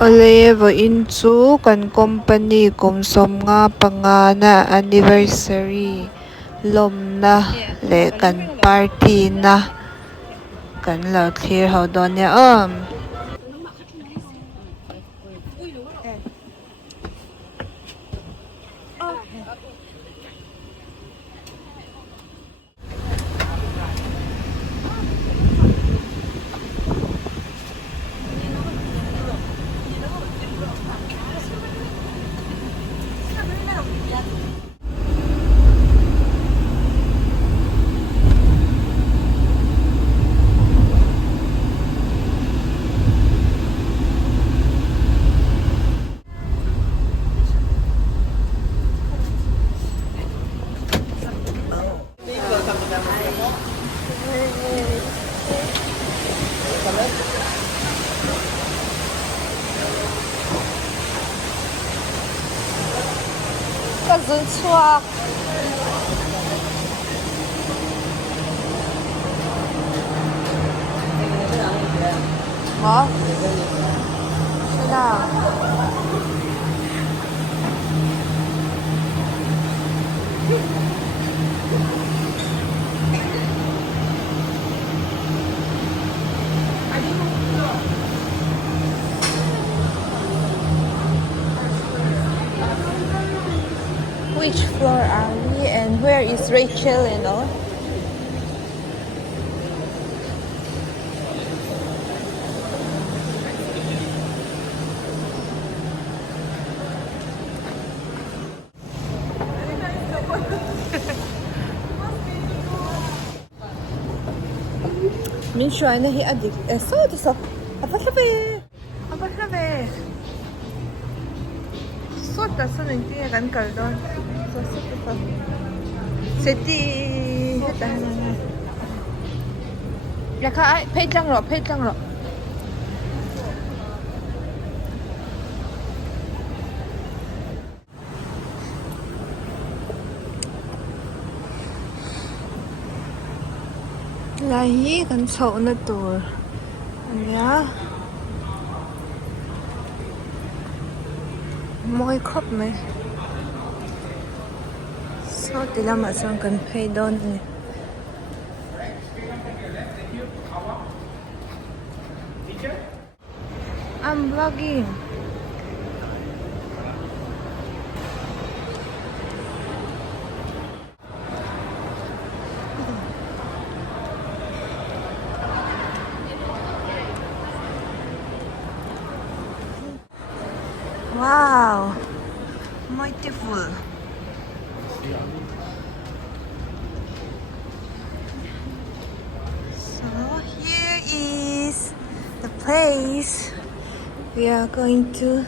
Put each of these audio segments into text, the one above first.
Olevo in chu kan company kumsom nga panga na anniversary lom na le kan party na kan lo clear ho don ya Kazun chuak hả? Thế nào? Which floor are we and where is Rachel, you know? من شوي أنا هي أديك صوت صوت أبغى صوت أصلا أنتي كان كردون صوت ستي هذا يا كا بيجان رو lahi kan chho na tur ania moi khop me so tilama sang kan phei don ni I'm vlogging. Wow, beautiful. So here is the place we are going to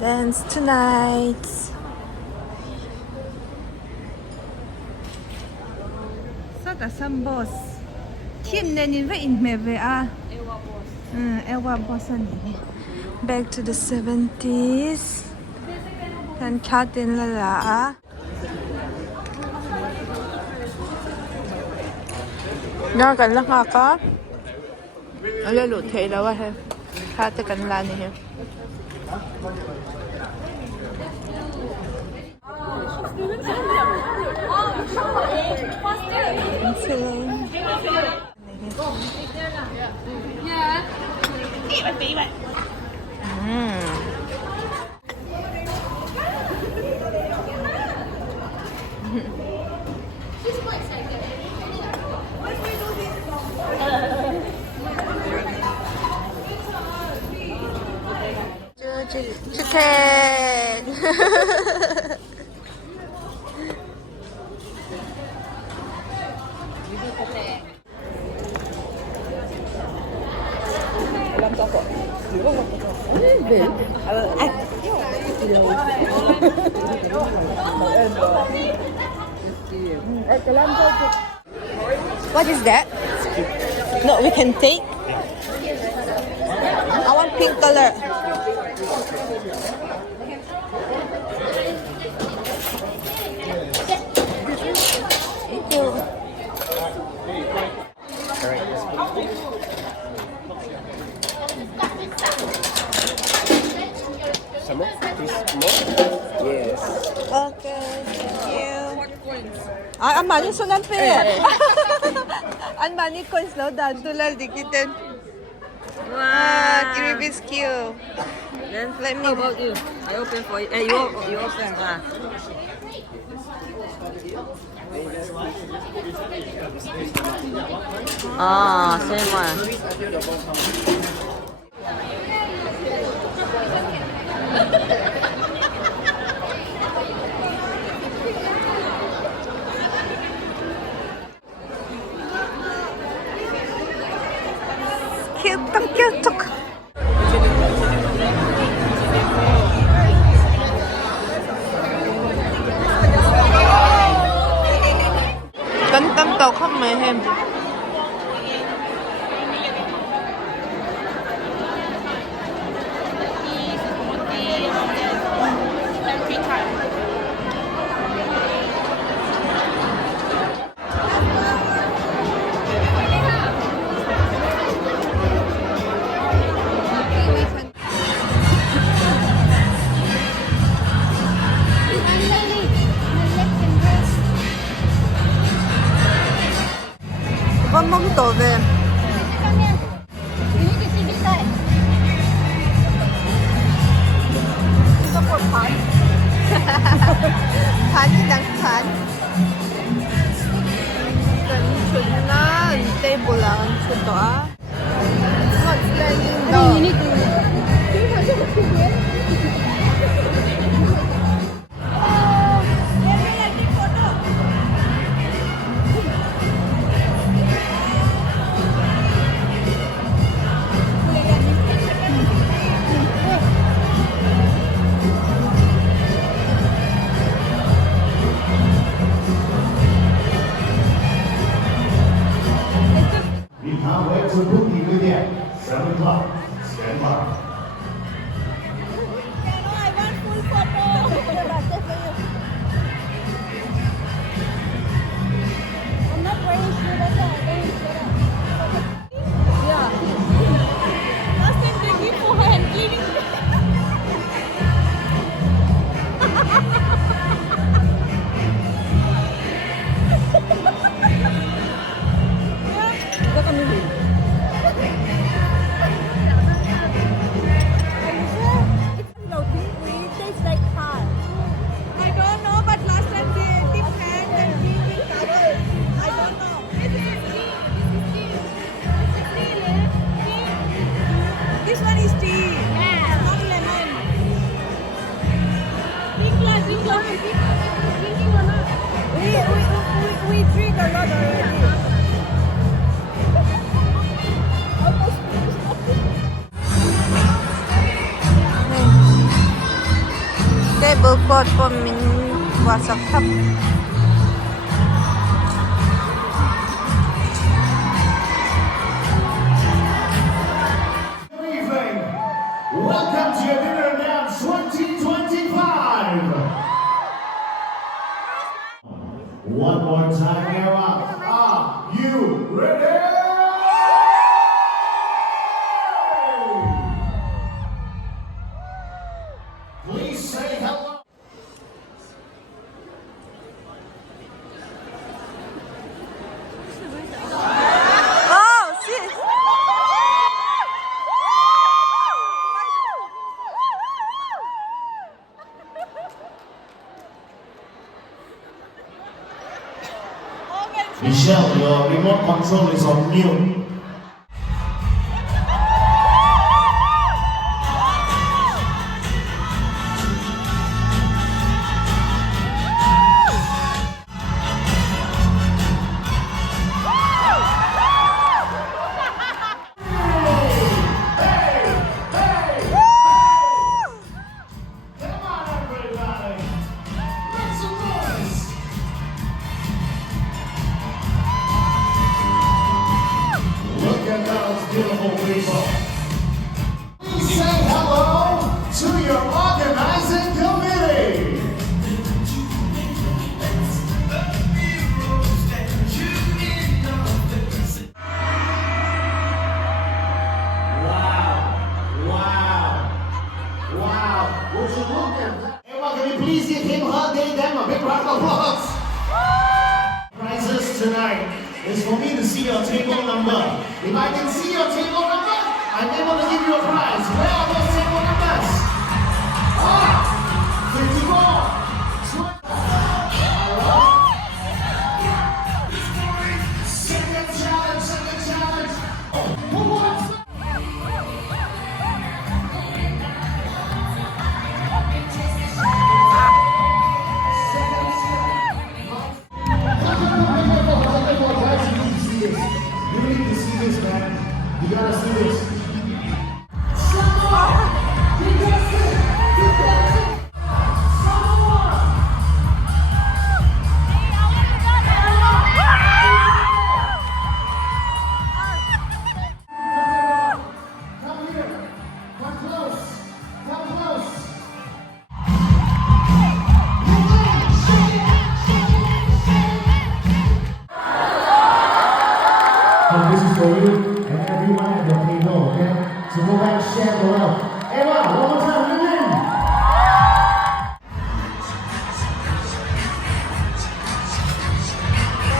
dance tonight. So the some boss. Team nenin ve inme ve a. Ewa boss ani. Back to the 70s. And chat in la la. Nó gần lắc ngọc có. Nó lên lụt thị đâu ha. Khá tới cạnh là này. Chicken. What is that? No, we can take. I want pink color. Thank you. Okay, thank you. Ah, ang mani sunan pe. Ang mani coins no dan tulal dikitin. Wow, Kirby is cute. Then Let me. how about you? I open for you. You open. Same one. Cute, cute. Tâm tàu không mày hem. Con mông tổ về. Có một phán. Phán gì đang phán. Cần chuẩn na, table lang chuẩn đó. Not playing though. We can't wait to book you with you. 7 o'clock. Stand by. I don't know, but last time we did hand and we will cover. I don't know. This one is tea. Yeah. Not lemon. Drink glass. Drinking or not? We drink a lot already. Tablecloth for min wasak cup. Good evening. Welcome to your dinner now 2025. One more time, Emma. Are you ready? Please say hello. Oh, sis. Michelle, your remote control is on mute. Come on, everybody. Make some noise. Look at those beautiful people. Please say hello to your organizing committee. Wow. Would you look at that? Emma, can you please give him her day your table number. If I can see your table number, I'm able to give you a prize. Where are those table numbers? 54, 20. Second challenge. One more. You need to see this, man. You gotta see this. Come here. Come close. Come close. This is for you and everyone at your table, okay? So go back, share the love. Eva, one more time, women!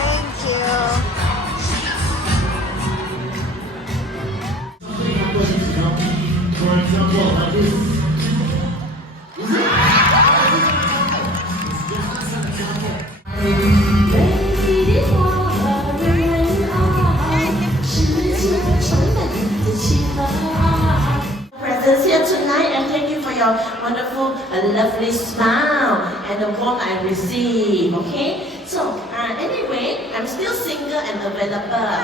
Thank you. Something happens, you know? For example, like this. Presence here tonight, and thank you for your wonderful and lovely smile and the warmth I receive. Okay, so anyway, I'm still single and available.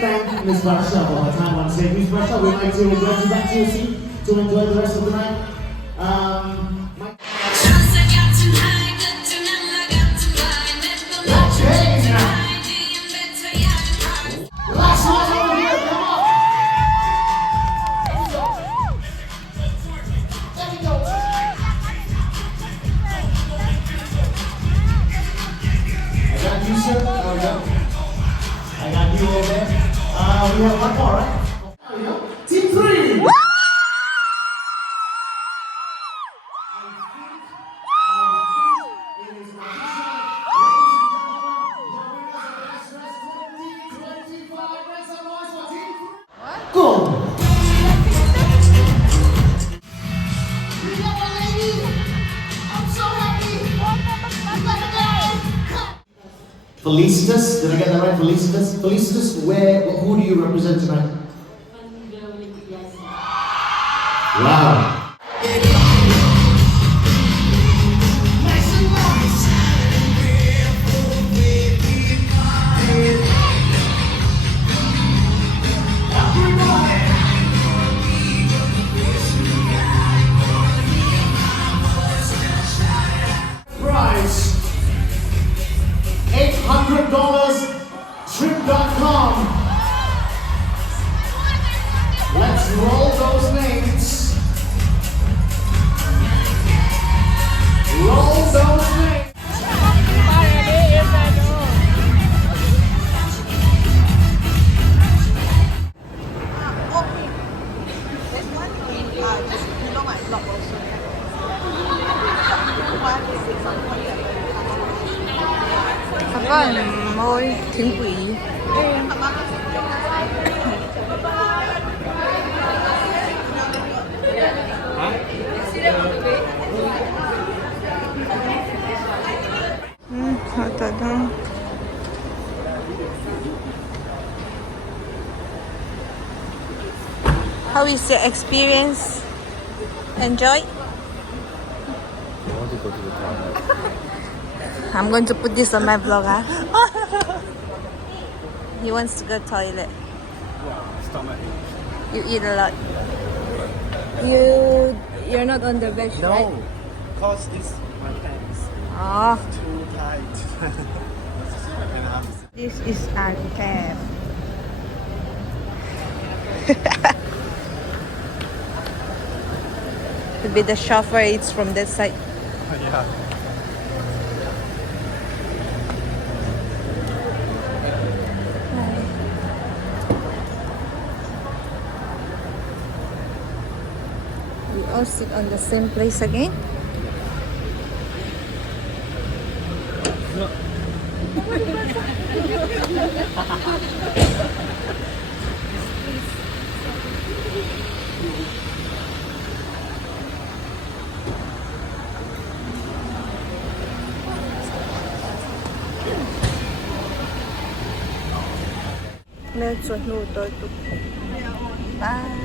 Thank Ms. Barsha for her time on stage. Ms. Barsha, we'd like to invite you back to your seat to enjoy the rest of the night. Last one over here, come on! There we go. I got you, sir. There we go. I got you over there. We have one more, right? There we go. Team 3! Go! Felicitas, did I get that right? Felicitas? Felicitas, who do you represent tonight? Wow. Prize $800 trip.com. Let's roll those names. How is the experience? Enjoy? I want to go to the toilet. I'm going to put this on my vlog, huh? He wants to go toilet. Stomach. You eat a lot. You're not on the veg, right? No, cause this my pants Oh, too tight. And I'm this is our cab. To be the chauffeur, it's from that side. yeah. We all sit on the same place again. Let's go to Bye.